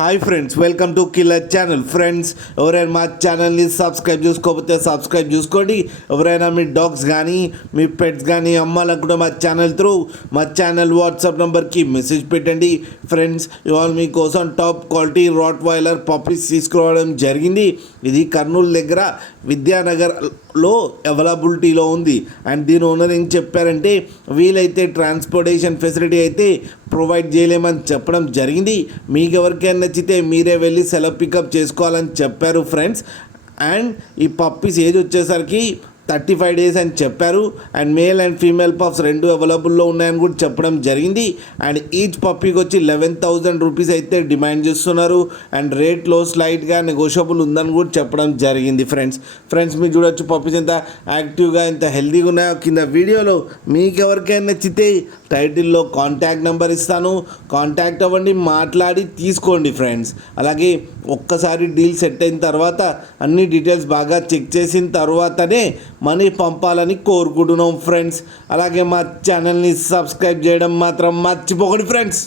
Hi friends, welcome to killer channel. Friends, ఎవరైనా మా ఛానల్ని సబ్స్క్రైబ్ చేసుకోకపోతే సబ్స్క్రైబ్ చేసుకోండి. ఎవరైనా మీ డాగ్స్ కానీ మీ పెట్స్ కానీ అమ్మాలనుకుంటే మా ఛానల్ త్రూ మా ఛానల్ వాట్సాప్ నెంబర్కి మెసేజ్ పెట్టండి. ఫ్రెండ్స్, ఇవాళ మీకోసం టాప్ క్వాలిటీ రాట్ వైలర్ పప్పీస్ తీసుకురావడం జరిగింది. ఇది కర్నూలు దగ్గర విద్యానగర్లో అవైలబిలిటీలో ఉంది. అండ్ దీని ఓనర్ ఏం చెప్పారంటే, వీలైతే ట్రాన్స్పోర్టేషన్ ఫెసిలిటీ అయితే ప్రొవైడ్ చేయలేమని చెప్పడం జరిగింది. మీకు ఎవరికైనా నచ్చితే మీరే వెళ్ళి సెలవు పికప్ చేసుకోవాలని చెప్పారు ఫ్రెండ్స్. అండ్ ఈ పప్పీస్ ఏజ్ వచ్చేసరికి 35 days అని చెప్పారు. And male and female pups రెండు అవైలబుల్లో ఉన్నాయని కూడా చెప్పడం జరిగింది. అండ్ ఈచ్ పప్పీకి వచ్చి 11,000 రూపీస్ అయితే డిమాండ్ చేస్తున్నారు. అండ్ రేట్లో స్లైట్గా నెగోషియబుల్ ఉందని కూడా చెప్పడం జరిగింది. ఫ్రెండ్స్ మీరు చూడొచ్చు పప్పీస్ ఎంత యాక్టివ్గా ఎంత హెల్తీగా ఉన్నాయో. కింద వీడియోలో మీకు ఎవరికైనా నచ్చితే టైటిల్లో కాంటాక్ట్ నెంబర్ ఇస్తాను, కాంటాక్ట్ అవ్వండి, మాట్లాడి తీసుకోండి ఫ్రెండ్స్. అలాగే ఒక్కసారి డీల్ సెట్ అయిన తర్వాత అన్ని డీటెయిల్స్ బాగా చెక్ చేసిన తర్వాతనే మనీ పంపాలని కోరుకుంటున్నాం ఫ్రెండ్స్. అలాగే మా ఛానల్ని సబ్స్క్రైబ్ చేయడం మాత్రం మర్చిపోకండి ఫ్రెండ్స్.